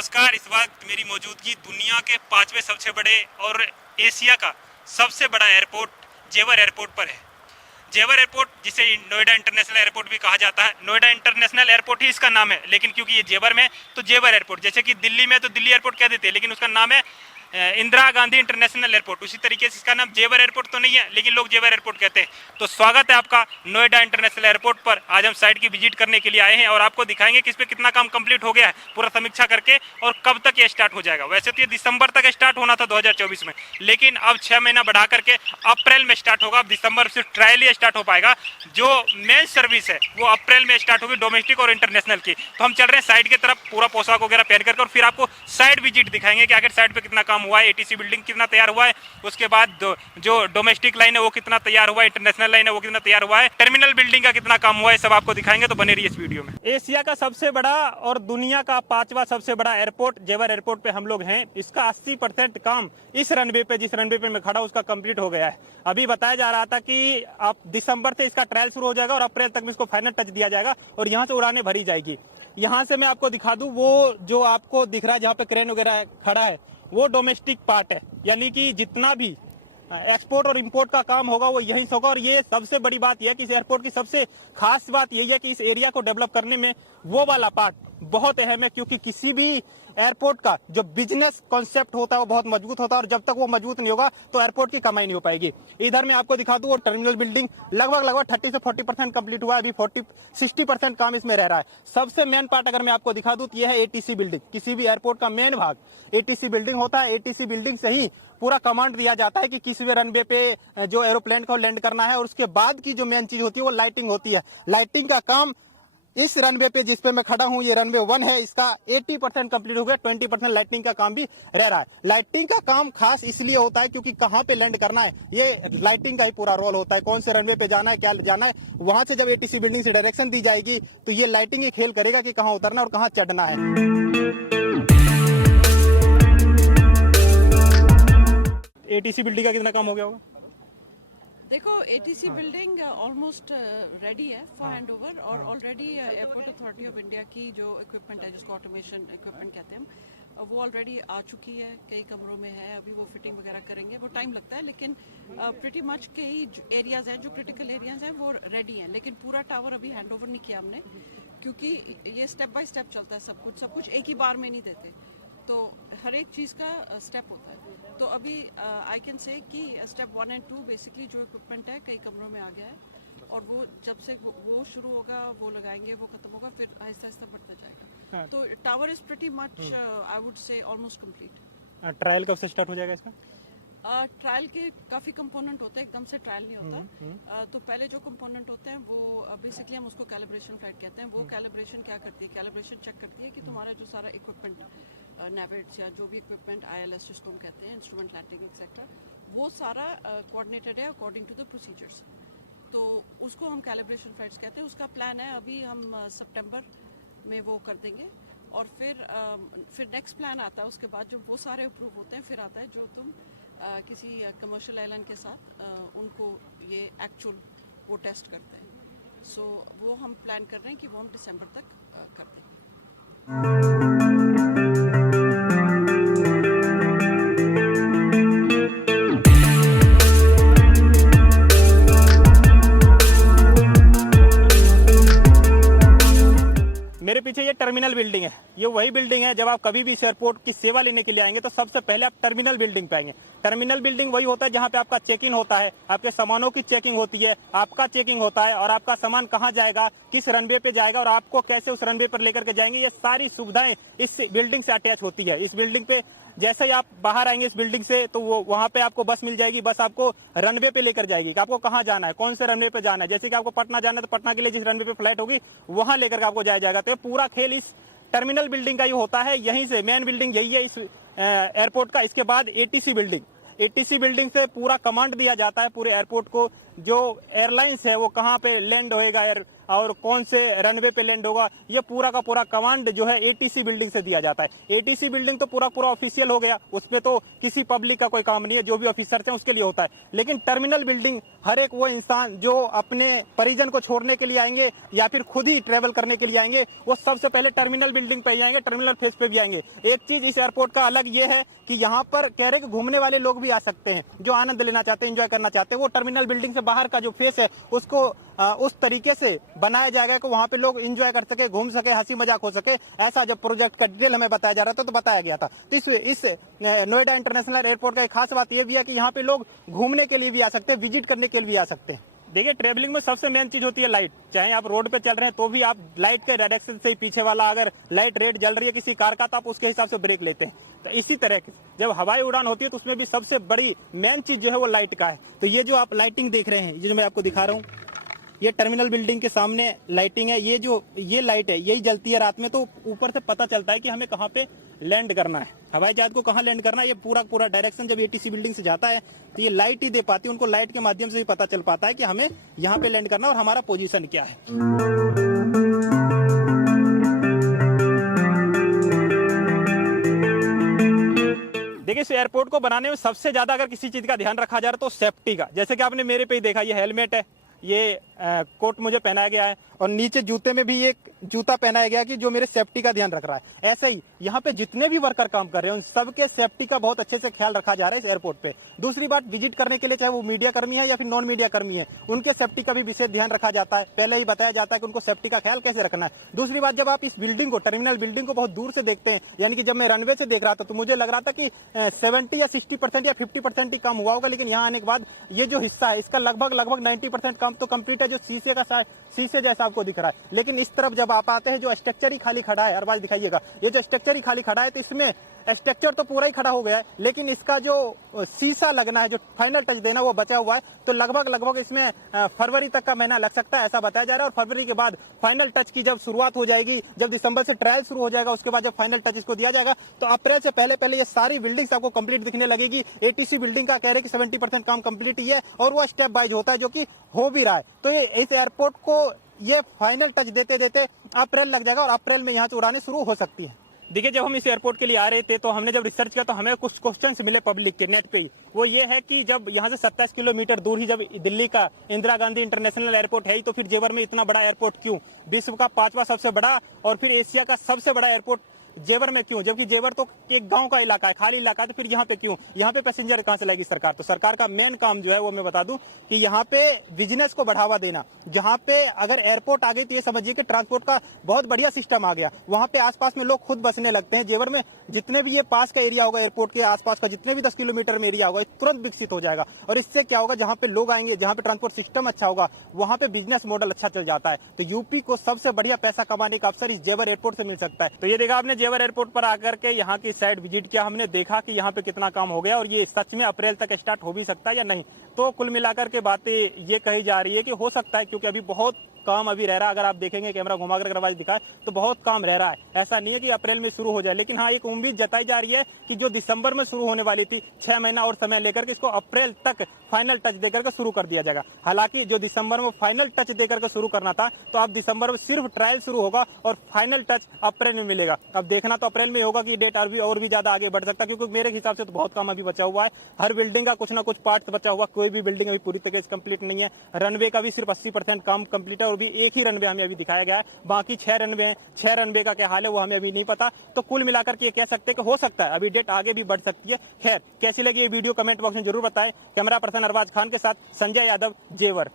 नमस्कार। इस वक्त मेरी मौजूदगी दुनिया के 5वें सबसे बड़े और एशिया का सबसे बड़ा एयरपोर्ट जेवर एयरपोर्ट पर है। जेवर एयरपोर्ट, जिसे नोएडा इंटरनेशनल एयरपोर्ट भी कहा जाता है, नोएडा इंटरनेशनल एयरपोर्ट ही इसका नाम है, लेकिन क्योंकि ये जेवर में तो जेवर एयरपोर्ट, जैसे कि दिल्ली में तो दिल्ली एयरपोर्ट कह देते हैं, लेकिन उसका नाम है इंदिरा गांधी इंटरनेशनल एयरपोर्ट। उसी तरीके से इसका नाम जेवर एयरपोर्ट तो नहीं है, लेकिन लोग जेवर एयरपोर्ट कहते हैं। तो स्वागत है आपका नोएडा इंटरनेशनल एयरपोर्ट पर। आज हम साइट की विजिट करने के लिए आए हैं और आपको दिखाएंगे कि इस पे कितना काम कंप्लीट हो गया है, पूरा समीक्षा करके, और कब तक ये स्टार्ट हो जाएगा। वैसे तो ये दिसंबर तक स्टार्ट होना था 2024 में, लेकिन अब 6 महीना बढ़ा करके अप्रैल में स्टार्ट होगा। अब दिसंबर सिर्फ ट्रायल ही स्टार्ट हो पाएगा। जो मेन सर्विस है वो अप्रैल में स्टार्ट होगी, डोमेस्टिक और इंटरनेशनल की। तो हम चल रहे हैं साइट की तरफ, पूरा पोशाक वगैरह पहन करके, और फिर आपको साइट विजिट दिखाएंगे कि आखिर साइट पे कितना काम हुआ है, एटीसी बिल्डिंग कितना तैयार हुआ है, उसके बाद जो डोमेस्टिक लाइन है वो कितना तैयार हुआ है, इंटरनेशनल लाइन है वो कितना तैयार हुआ है, टर्मिनल बिल्डिंग का कितना काम हुआ है, सब आपको दिखाएंगे। तो बने रहिए इस वीडियो में। एशिया का सबसे बड़ा और दुनिया का 5वां सबसे बड़ा एयरपोर्ट जेवर एयरपोर्ट पे हम लोग हैं। इसका 80% काम इस रनवे पे, जिस रनवे पे मैं खड़ा हूं, उसका कंप्लीट हो गया है। अभी बताया जा रहा था कि आप दिसंबर से इसका ट्रायल शुरू हो जाएगा और अप्रैल तक में इसको फाइनल टच दिया जाएगा और यहाँ से उड़ानें भरी जाएगी। यहाँ से मैं आपको दिखा दूं, वो जो आपको दिख रहा है जहाँ पे क्रेन वगैरह खड़ा है, वो डोमेस्टिक पार्ट है, यानी कि जितना भी एक्सपोर्ट और इंपोर्ट का काम होगा वो यहीं से होगा। और ये सबसे बड़ी बात यह है कि इस एयरपोर्ट की सबसे खास बात यही है कि इस एरिया को डेवलप करने में वो वाला पार्ट बहुत अहम है, क्योंकि किसी भी एयरपोर्ट का जो बिजनेस कॉन्सेप्ट होता है वो बहुत मजबूत होता है, और जब तक वो मजबूत नहीं होगा तो एयरपोर्ट की कमाई नहीं हो पाएगी। इधर मैं आपको दिखा दूं, वो टर्मिनल बिल्डिंग लगभग 30 से 40% कंप्लीट हुआ है। अभी 60% काम इसमें रह रहा है। सबसे मेन पार्ट अगर मैं आपको दिखा दूं तो यह है एटीसी बिल्डिंग। किसी भी एयरपोर्ट का मेन भाग एटीसी बिल्डिंग होता है। एटीसी बिल्डिंग से ही पूरा कमांड दिया जाता है कि किसी भी रनवे पे जो एरोप्लेन को लैंड करना है, और उसके बाद की जो मेन चीज होती है वो लाइटिंग होती है। लाइटिंग का काम इस रनवे पे जिस पे मैं खड़ा हूं, ये रनवे 1 है, इसका 80% कंप्लीट हो गया। 20% लाइटिंग का काम भी रह रहा है। लाइटिंग का काम खास इसलिए होता है क्योंकि कहां पे लैंड करना है, ये लाइटिंग का ही पूरा रोल होता है। कौन से रनवे पे जाना है, क्या जाना है, वहां से जब एटीसी बिल्डिंग से डायरेक्शन दी जाएगी तो ये लाइटिंग ही खेल करेगा कि कहां उतरना और कहां चढ़ना है। एटीसी बिल्डिंग का कितना काम हो गया होगा? देखो, एटीसी बिल्डिंग ऑलमोस्ट रेडी है फॉर हैंडओवर, और already airport authority of India की जो इक्विपमेंट है, जिसको ऑटोमेशन इक्विपमेंट कहते हैं, वो ऑलरेडी आ चुकी है। कई कमरों में है, अभी वो फिटिंग वगैरह करेंगे, वो टाइम लगता है, लेकिन प्रिटी मच कई एरियाज हैं जो क्रिटिकल एरियाज हैं वो रेडी हैं। लेकिन पूरा टावर अभी हैंडओवर नहीं किया हमने, क्योंकि ये स्टेप बाय स्टेप चलता है। सब कुछ एक ही बार में नहीं देते, तो हर एक चीज़ का स्टेप होता है। तो अभी आई कैन से कि स्टेप 1 और 2 बेसिकली जो इक्विपमेंट है कई कमरों में आ गया है, और वो जब से वो शुरू होगा, वो लगाएंगे, वो खत्म होगा, फिर आहिस्ता आहिस्ता बढ़ता जाएगा। तो tower is pretty much I would say almost complete. Trial कब से स्टार्ट हो जाएगा इसका? ट्रायल के काफ़ी कंपोनेंट होते हैं, एकदम से ट्रायल नहीं होता। तो पहले जो कंपोनेंट होते हैं वो बेसिकली हम उसको कैलिब्रेशन फ्लाइट कहते हैं। वो कैलिब्रेशन क्या करती है? कैलिब्रेशन चेक करती है कि तुम्हारा जो सारा इक्विपमेंट, नेविट्स या जो भी इक्विपमेंट, ILS जिसको हम कहते हैं, इंस्ट्रूमेंट लैंडिंग एक्सेट्रा, वो सारा कोऑर्डिनेटेड है अकॉर्डिंग टू द प्रोसीजर्स। तो उसको हम कैलिब्रेशन फ्लाइट्स कहते हैं। उसका प्लान है, अभी हम सितंबर में वो कर देंगे, और फिर नेक्स्ट प्लान आता है। उसके बाद जब वो सारे अप्रूव होते हैं, फिर आता है जो तुम किसी कमर्शियल एयरलाइन के साथ उनको ये एक्चुअल वो टेस्ट करते हैं। सो वो हम प्लान कर रहे हैं कि वो हम दिसंबर तक कर देंगे। मेरे पीछे ये टर्मिनल बिल्डिंग है। ये वही बिल्डिंग है, जब आप कभी भी इस एयरपोर्ट की सेवा लेने के लिए आएंगे तो सबसे पहले आप टर्मिनल बिल्डिंग पे आएंगे। टर्मिनल बिल्डिंग वही होता है जहाँ पे आपका चेक इन होता है, आपके सामानों की चेकिंग होती है, आपका चेकिंग होता है, और आपका सामान कहाँ जाएगा, किस रनवे पे जाएगा, और आपको कैसे उस रनवे पर लेकर के जाएंगे, ये सारी सुविधाएं इस बिल्डिंग से अटैच होती है। इस बिल्डिंग पे जैसे ही आप बाहर आएंगे इस बिल्डिंग से, तो वो वहां पे आपको बस मिल जाएगी। बस आपको रनवे पे लेकर जाएगी कि आपको कहाँ जाना है, कौन से रनवे पे जाना है। जैसे कि आपको पटना जाना है तो पटना के लिए जिस रनवे पे फ्लाइट होगी वहां लेकर के आपको जाया जाएगा। तो पूरा खेल इस टर्मिनल बिल्डिंग का ही होता है। यहीं से मेन बिल्डिंग यही है इस एयरपोर्ट का। इसके बाद एटीसी बिल्डिंग से पूरा कमांड दिया जाता है पूरे एयरपोर्ट को। जो एयरलाइंस है वो कहाँ पे लैंड होएगा, और कौन से रनवे पे लैंड होगा, ये पूरा का पूरा कमांड जो है एटीसी बिल्डिंग से दिया जाता है। एटीसी बिल्डिंग तो पूरा पूरा ऑफिशियल हो गया, उसमें तो किसी पब्लिक का कोई काम नहीं है, जो भी ऑफिसर हैं उसके लिए होता है। लेकिन टर्मिनल बिल्डिंग हर एक वो इंसान जो अपने परिजन को छोड़ने के लिए आएंगे या फिर खुद ही ट्रेवल करने के लिए आएंगे, वो सबसे पहले टर्मिनल बिल्डिंग पे ही आएंगे, टर्मिनल फेज पे भी आएंगे। एक चीज इस एयरपोर्ट का अलग ये है कि यहाँ पर कह रहे कि घूमने वाले लोग भी आ सकते हैं, जो आनंद लेना चाहते हैं, एंजॉय करना चाहते हैं। वो टर्मिनल बिल्डिंग से बाहर का जो फेस है उसको उस तरीके से बनाया जाएगा कि वहां पे लोग एंजॉय कर सके, घूम सके, हंसी मजाक हो सके। ऐसा जब प्रोजेक्ट का डिटेल हमें बताया जा रहा था तो बताया गया था। तो इस नोएडा इंटरनेशनल एयरपोर्ट का एक खास बात यह भी है कि यहाँ पे लोग घूमने के लिए भी आ सकते हैं, विजिट करने के लिए भी आ सकते हैं। देखिए, ट्रेवलिंग में सबसे मेन चीज होती है लाइट। चाहे आप रोड पे चल रहे हैं तो भी आप लाइट के डायरेक्शन से ही पीछे वाला अगर लाइट रेड जल रही है किसी कार का तो आप उसके हिसाब से ब्रेक लेते हैं। तो इसी तरह जब हवाई उड़ान होती है तो उसमें भी सबसे बड़ी मेन चीज जो है वो लाइट का है। तो ये जो आप लाइटिंग देख रहे हैं, ये जो मैं आपको दिखा रहा हूँ, ये टर्मिनल बिल्डिंग के सामने लाइटिंग है। ये लाइट है, यही जलती है रात में, तो ऊपर से पता चलता है कि हमें कहाँ पे लैंड करना है, हवाई जहाज को कहाँ लैंड करना है। ये पूरा डायरेक्शन जब एटीसी बिल्डिंग से जाता है तो ये लाइट ही दे पाती है, उनको लाइट के माध्यम से भी पता चल पाता है कि हमें यहाँ पे लैंड करना है और हमारा पोजीशन क्या है। देखिए, इस एयरपोर्ट को बनाने में सबसे ज्यादा अगर किसी चीज का ध्यान रखा जा रहा है तो सेफ्टी का। जैसे कि आपने मेरे पे ही देखा, ये हेलमेट है, ये कोट मुझे पहनाया गया है और नीचे जूते में भी एक जूता पहनाया गया कि जो मेरे सेफ्टी का ध्यान रख रहा है। ऐसे ही यहाँ पे जितने भी वर्कर काम कर रहे हैं उन सबके सेफ्टी का बहुत अच्छे से ख्याल रखा जा रहा है इस एयरपोर्ट पे। दूसरी बात, विजिट करने के लिए चाहे वो मीडिया कर्मी है या फिर नॉन मीडिया कर्मी है, उनके सेफ्टी का भी विशेष ध्यान रखा जाता है। पहले ही बताया जाता है कि उनको सेफ्टी का ख्याल कैसे रखना है। दूसरी बात, जब आप इस बिल्डिंग को, टर्मिनल बिल्डिंग को बहुत दूर से देखते हैं, यानी कि जब मैं रनवे से देख रहा था तो मुझे लग रहा था कि 70 या 60% या 50% ही काम हुआ होगा, लेकिन यहाँ आने के बाद ये जो हिस्सा है इसका लगभग 90% काम तो कंप्लीट है, जो शीशे जैसा आपको दिख रहा है। लेकिन इस तरफ जब आप आते हैं, जो स्ट्रक्चर ही खाली खड़ा है, अरबाज दिखाइएगा, ये जो स्ट्रक्चर ही खाली खड़ा है तो इसमें स्ट्रक्चर तो पूरा ही खड़ा हो गया है, लेकिन इसका जो शीशा लगना है, जो फाइनल टच देना, वो बचा हुआ है। तो लगभग इसमें फरवरी तक का महीना लग सकता है, ऐसा बताया जा रहा है। और फरवरी के बाद फाइनल टच की जब शुरुआत हो जाएगी, जब दिसंबर से ट्रायल शुरू हो जाएगा, उसके बाद जब फाइनल टच इसको दिया जाएगा तो अप्रैल से पहले ये सारी बिल्डिंग्स आपको कंप्लीट दिखने लगेगी। एटीसी बिल्डिंग का कह रहे कि 70% काम कंप्लीट ही है और वो स्टेप वाइज होता है, जो कि हो भी रहा है। तो ये इस एयरपोर्ट को ये फाइनल टच देते देते अप्रैल लग जाएगा और अप्रैल में यहाँ से उड़ानें शुरू हो सकती है। देखिए, जब हम इस एयरपोर्ट के लिए आ रहे थे तो हमने जब रिसर्च किया तो हमें कुछ क्वेश्चंस मिले पब्लिक के नेट पे ही। वो ये है कि जब यहाँ से 27 किलोमीटर दूर ही जब दिल्ली का इंदिरा गांधी इंटरनेशनल एयरपोर्ट है ही, तो फिर जेवर में इतना बड़ा एयरपोर्ट क्यों? विश्व का 5वां सबसे बड़ा और फिर एशिया का सबसे बड़ा एयरपोर्ट जेवर में क्यों? जबकि जेवर तो एक गांव का इलाका है, खाली इलाका है, तो फिर यहाँ पे क्यों? यहाँ पे पैसेंजर कहाँ से लाएगी सरकार? तो सरकार का मेन काम जो है वो मैं बता दूं कि यहाँ पे बिजनेस को बढ़ावा देना। जहाँ पे अगर एयरपोर्ट आ गई तो ये समझिए कि ट्रांसपोर्ट का बहुत बढ़िया सिस्टम आ गया। वहाँ पे आसपास में लोग खुद बसने लगते हैं। जेवर में जितने भी ये पास का एरिया होगा, एयरपोर्ट के आसपास का जितने भी 10 किलोमीटर में एरिया होगा, तुरंत विकसित हो जाएगा। और इससे क्या होगा, जहाँ पे लोग आएंगे, जहाँ पे ट्रांसपोर्ट सिस्टम अच्छा होगा, वहाँ पे बिजनेस मॉडल अच्छा चल जाता है। तो यूपी को सबसे बढ़िया पैसा कमाने का अवसर इस जेवर एयरपोर्ट से मिल सकता है। तो ये देखा आपने जेवर एयरपोर्ट पर करके यहाँ की साइड विजिट किया, हमने देखा कि यहाँ पे कितना काम हो गया और ये सच में अप्रैल तक स्टार्ट हो भी सकता है या नहीं। तो कुल मिलाकर के बातें ये कही जा रही है कि हो सकता है, क्योंकि अभी बहुत काम अभी रह रहा है। अगर आप देखेंगे कैमरा घुमाकर करवाज दिखाए तो बहुत काम रह रहा है। ऐसा नहीं है कि अप्रैल में शुरू हो जाए, लेकिन हाँ एक उम्मीद जताई जा रही है कि जो दिसंबर में शुरू होने वाली थी, 6 महीना और समय लेकर के इसको अप्रैल तक फाइनल टच देकर के शुरू कर दिया जाएगा। हालांकि जो दिसंबर में फाइनल टच देकर के शुरू करना था, तो अब दिसंबर में सिर्फ ट्रायल शुरू होगा और फाइनल टच अप्रैल में मिलेगा। अब देखना तो अप्रैल में होगा कि डेट और भी ज्यादा आगे बढ़ सकता है, क्योंकि मेरे हिसाब से तो बहुत काम अभी बचा हुआ है। हर बिल्डिंग का कुछ ना कुछ पार्ट बचा हुआ, कोई भी बिल्डिंग अभी पूरी तरीके से कंप्लीट नहीं है। रनवे का भी सिर्फ 80% काम कंप्लीट है और भी एक ही रनवे हमें अभी दिखाया गया है, बाकी 6 रनवे हैं। 6 रनवे का क्या हाल है वो हमें अभी नहीं पता। तो कुल मिलाकर के ये कह सकते हैं कि हो सकता है अभी डेट आगे भी बढ़ सकती है। खैर, कैसी लगी ये वीडियो कमेंट बॉक्स में जरूर बताएं। कैमरा पर्सन अरबाज खान के साथ संजय यादव, जेवर।